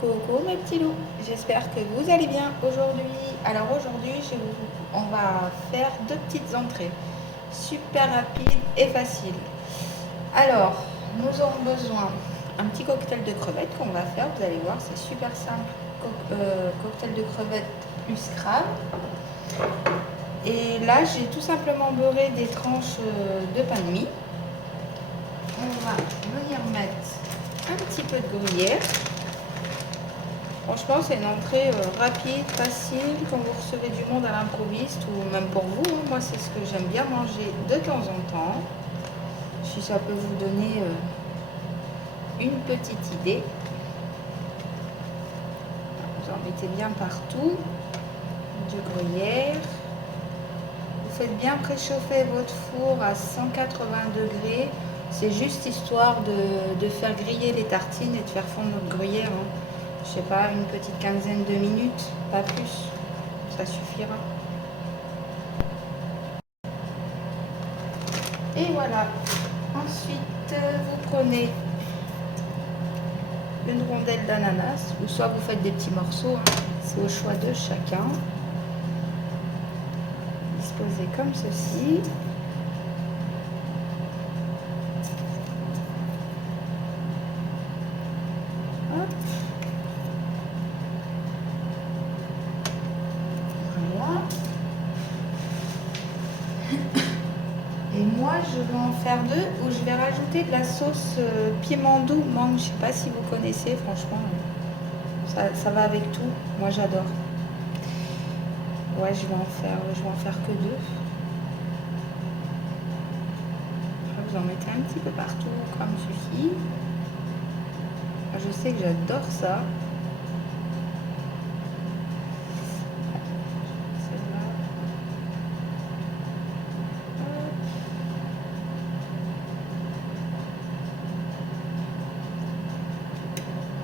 Coucou mes petits loups, j'espère que vous allez bien aujourd'hui. Alors aujourd'hui, on va faire deux petites entrées, super rapides et faciles. Alors, nous aurons besoin d'un petit cocktail de crevettes qu'on va faire, vous allez voir, c'est super simple. Cocktail de crevettes plus crabe. Et là, j'ai tout simplement beurré des tranches de pain de mie. On va venir mettre un petit peu de gruyère. Franchement, c'est une entrée rapide, facile, quand vous recevez du monde à l'improviste ou même pour vous. Moi, c'est ce que j'aime bien manger de temps en temps. Si ça peut vous donner une petite idée. Vous en mettez bien partout. Du gruyère. Vous faites bien préchauffer votre four à 180 degrés. C'est juste histoire de faire griller les tartines et de faire fondre notre gruyère. Je sais pas, une petite quinzaine de minutes, pas plus, ça suffira. Et voilà. Ensuite, vous prenez une rondelle d'ananas, ou soit vous faites des petits morceaux, c'est au choix de chacun. Disposez comme ceci. Hop. Voilà. Et moi, je vais en faire deux où je vais rajouter de la sauce piment doux mangue. Je sais pas si vous connaissez, franchement, ça va avec tout. Moi, j'adore. Ouais, je vais en faire que deux. Vous en mettez un petit peu partout, comme ceci. Je sais que j'adore ça.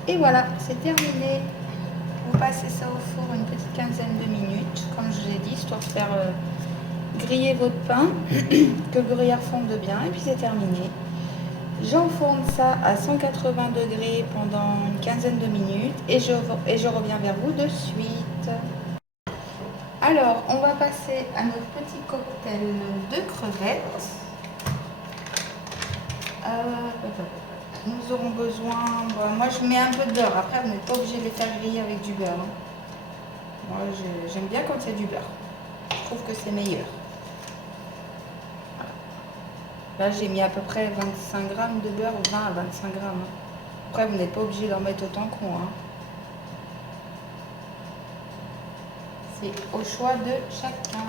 Et voilà, c'est terminé. Vous passez ça au four une petite quinzaine de minutes, comme je vous ai dit, histoire de faire griller votre pain, que le gruyère fonde bien, et puis c'est terminé. J'enfourne ça à 180 degrés pendant une quinzaine de minutes, et je reviens vers vous de suite. Alors, on va passer à notre petit cocktail de crevettes. Nous aurons besoin, moi je mets un peu de beurre, après vous n'êtes pas obligé de les faire griller avec du beurre. Moi j'aime bien quand c'est du beurre, je trouve que c'est meilleur. Là j'ai mis à peu près 25 grammes de beurre, 20 à 25 grammes. Après vous n'êtes pas obligé d'en mettre autant qu'on. C'est au choix de chacun.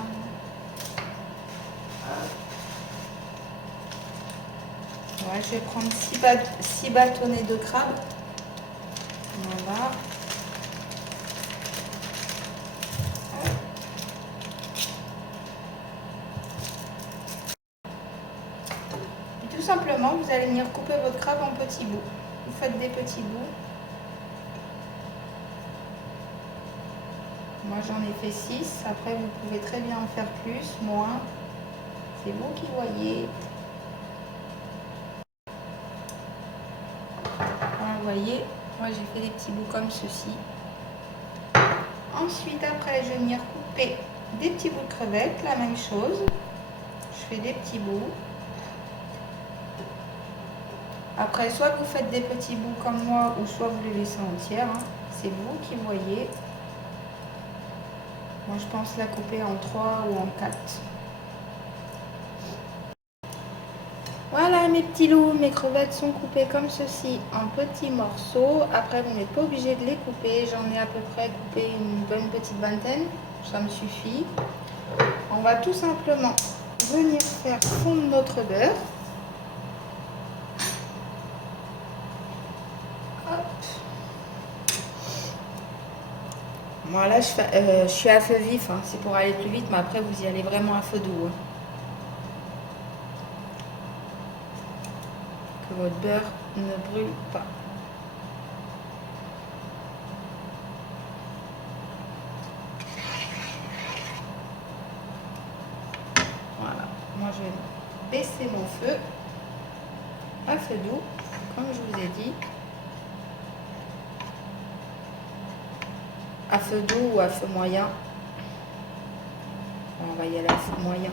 Ouais, je vais prendre 6 bâtonnets de crabe. Voilà. Et tout simplement, vous allez venir couper votre crabe en petits bouts. Vous faites des petits bouts. Moi, j'en ai fait 6. Après, vous pouvez très bien en faire plus, moins. C'est vous qui voyez. Voilà, vous voyez, moi, j'ai fait des petits bouts comme ceci. Ensuite, après, je vais venir couper des petits bouts de crevettes. La même chose. Je fais des petits bouts. Après, soit vous faites des petits bouts comme moi, ou soit vous les laissez entières. C'est vous qui voyez. Moi, je pense la couper en 3 ou en 4. Voilà mes petits loups, mes crevettes sont coupées comme ceci en petits morceaux. Après, vous n'êtes pas obligé de les couper. J'en ai à peu près coupé une bonne petite vingtaine. Ça me suffit. On va tout simplement venir faire fondre notre beurre. Hop. Voilà, je suis à feu vif. C'est pour aller plus vite, mais après, vous y allez vraiment à feu doux. Que votre beurre ne brûle pas. Voilà, moi je vais baisser mon feu à feu doux, comme je vous ai dit. à feu doux ou à feu moyen. On va y aller à feu moyen.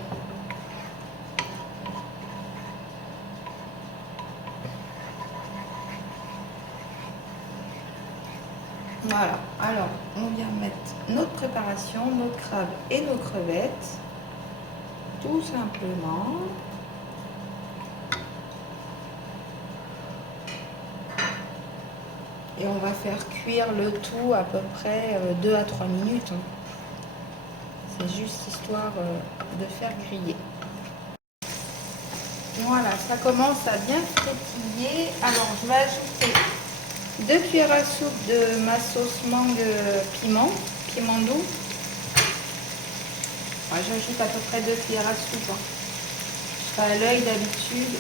Voilà, alors on vient mettre notre préparation, notre crabe et nos crevettes, tout simplement. Et on va faire cuire le tout à peu près 2 à 3 minutes. C'est juste histoire de faire griller. Voilà, ça commence à bien frétiller. Alors je vais ajouter 2 cuillères à soupe de ma sauce mangue piment doux. Ouais, j'ajoute à peu près 2 cuillères à soupe. Hein. Je fais à l'œil d'habitude.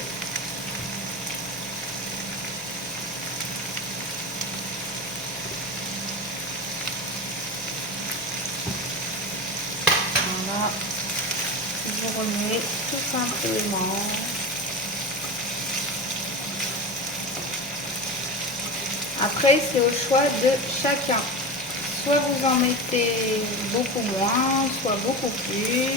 Voilà, je remets tout simplement. Après, c'est au choix de chacun. Soit vous en mettez beaucoup moins, soit beaucoup plus,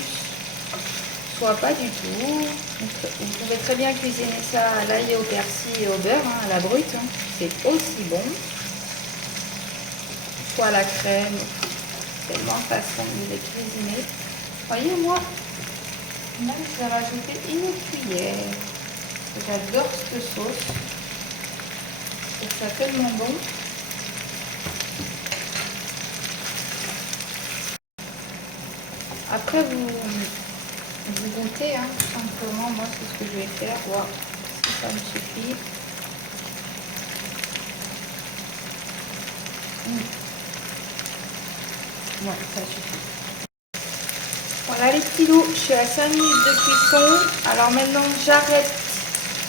soit pas du tout. Vous pouvez très bien cuisiner ça à l'ail et au persil et au beurre, hein, à la brute. Hein. C'est aussi bon. Soit à la crème. Tellement de façons de les cuisiner. Voyez, moi, même je vais rajouter une cuillère. J'adore cette sauce. Je trouve ça tellement bon. Après, vous goûtez, hein, tout simplement. Moi, c'est ce que je vais faire. Voir si ça me suffit. Ouais, ça suffit. Voilà les petits loups, je suis à 5 minutes de cuisson. Alors maintenant, j'arrête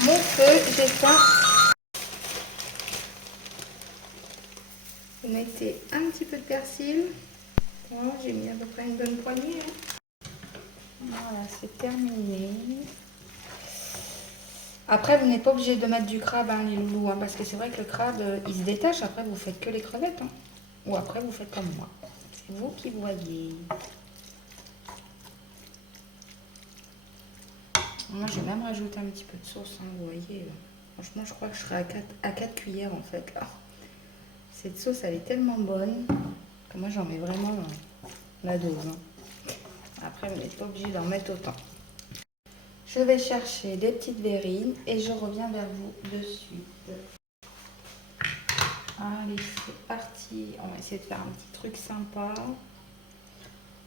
mon feu, j'éteins. Vous mettez un petit peu de persil. Bon, j'ai mis à peu près une bonne poignée. Hein. Voilà, c'est terminé. Après, vous n'êtes pas obligé de mettre du crabe, hein, les loulous, hein, parce que c'est vrai que le crabe, il se détache. Après, vous faites que les crevettes. Hein. Ou après, vous faites comme moi. C'est vous qui voyez. Moi, j'ai même rajouté un petit peu de sauce, hein, vous voyez. Franchement, je crois que je serai à 4 cuillères, en fait, là. Cette sauce, elle est tellement bonne que moi, j'en mets vraiment la dose. Hein. Après, vous n'êtes pas obligé d'en mettre autant. Je vais chercher des petites verrines et je reviens vers vous de suite. Allez, c'est parti. On va essayer de faire un petit truc sympa.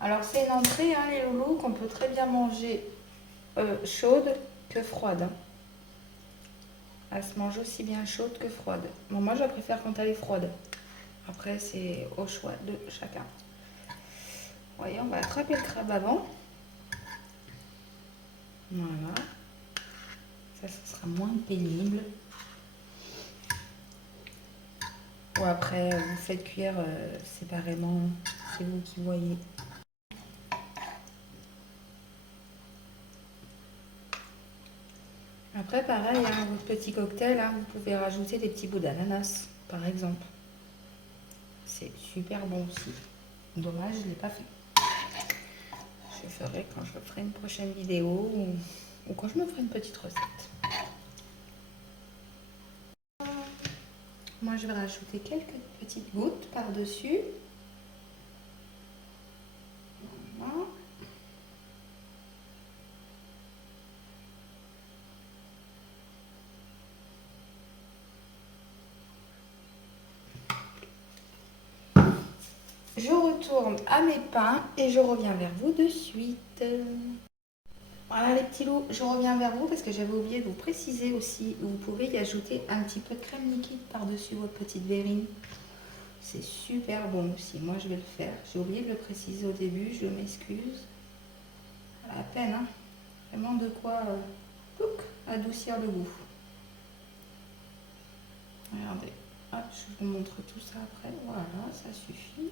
Alors, c'est une entrée, hein, les loulous, qu'on peut très bien manger chaude que froide. Hein. Elle se mange aussi bien chaude que froide. Bon, moi, je préfère quand elle est froide. Après, c'est au choix de chacun. Vous voyez, on va attraper le crabe avant. Voilà. Ça sera moins pénible. Ou après, vous faites cuire séparément. C'est vous qui voyez. Après, pareil, hein, votre petit cocktail, hein, vous pouvez rajouter des petits bouts d'ananas, par exemple. C'est super bon aussi. Dommage, je ne l'ai pas fait. Je ferai quand je ferai une prochaine vidéo ou quand je me ferai une petite recette. Moi, je vais rajouter quelques petites gouttes par-dessus. Voilà. Je retourne à mes pains et je reviens vers vous de suite. Voilà les petits loups, je reviens vers vous parce que j'avais oublié de vous préciser aussi. Vous pouvez y ajouter un petit peu de crème liquide par-dessus votre petite verrine. C'est super bon aussi, moi je vais le faire. J'ai oublié de le préciser au début, je m'excuse. À la peine, hein. Vraiment de quoi adoucir le goût. Regardez, hop, je vous montre tout ça après. Voilà, ça suffit.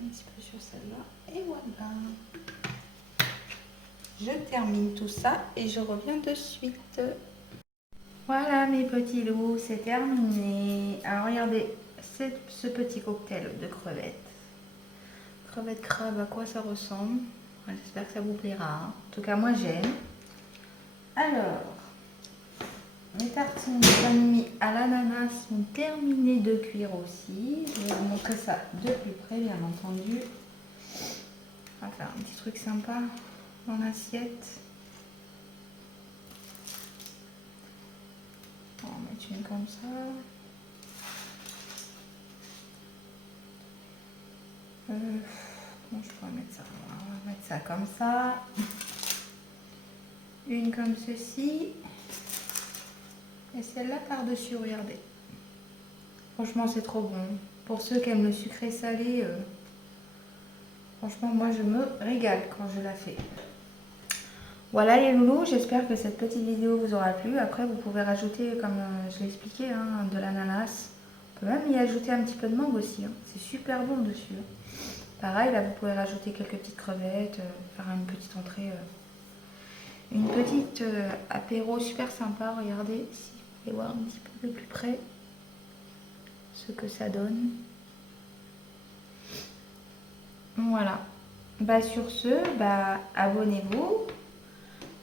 Un petit peu sur celle-là et voilà. Je termine tout ça et je reviens de suite. Voilà mes petits loups, c'est terminé. Alors regardez, c'est ce petit cocktail de crevettes. crevette crabe, à quoi ça ressemble. J'espère que ça vous plaira. En tout cas, moi j'aime. Alors, mes tartines de pain de mie à l'ananas sont terminées de cuire aussi. Je vais vous montrer ça de plus près, bien entendu. On va faire un petit truc sympa dans l'assiette. On va en mettre une comme ça. Comment je pourrais mettre ça? On va mettre ça comme ça. Une comme ceci. Et celle-là par-dessus, regardez. Franchement, c'est trop bon. Pour ceux qui aiment le sucré salé, franchement, moi, je me régale quand je la fais. Voilà les loulous, j'espère que cette petite vidéo vous aura plu. Après, vous pouvez rajouter, comme je l'ai expliqué, hein, de l'ananas. On peut même y ajouter un petit peu de mangue aussi. Hein. C'est super bon dessus. Pareil, là, vous pouvez rajouter quelques petites crevettes, faire une petite entrée, une petite apéro super sympa. Regardez, si vous pouvez voir un petit peu de plus près ce que ça donne. Voilà. Bah, sur ce, bah, abonnez-vous.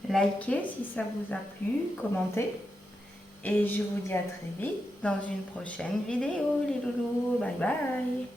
Likez si ça vous a plu, commentez. Et je vous dis à très vite dans une prochaine vidéo, les loulous. Bye bye.